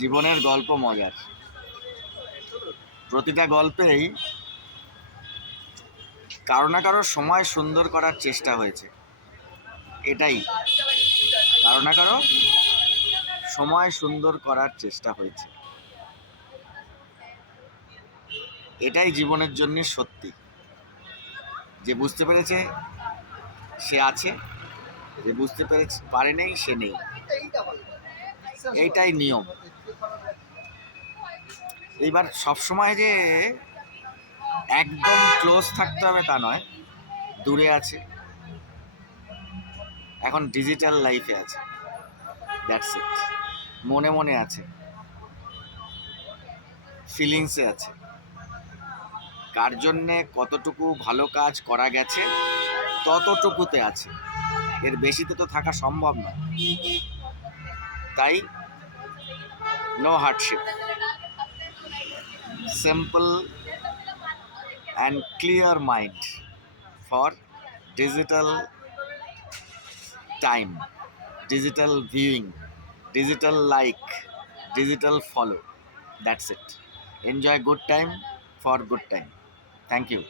জীবনের গল্প মজার, প্রতিটা গল্পেই কারো না কারো সময় সুন্দর করার চেষ্টা হয়েছে। এটাই, কারো না কারো সময় সুন্দর করার চেষ্টা হয়েছে। এটাই জীবনের জন্য সত্যি। যে বুঝতে পেরেছে সে আছে, যে বুঝতে পারে নেই সে নেই। এইটাই নিয়ম। এইবার সবসময় যে একদম ক্লোজ থাকতে হবে তা নয়, দূরে আছে, এখন ডিজিটাল লাইফে আছে, দ্যাটস ইট। মনে মনে আছে, ফিলিংসে আছে। কার জন্যে কতটুকু ভালো কাজ করা গেছে ততটুকুতে আছে, এর বেশিতে তো থাকা সম্ভব নয়। তাই no hardship, simple and clear mind for digital time, digital viewing, digital like, digital follow. That's it. Enjoy good time for good time. Thank you.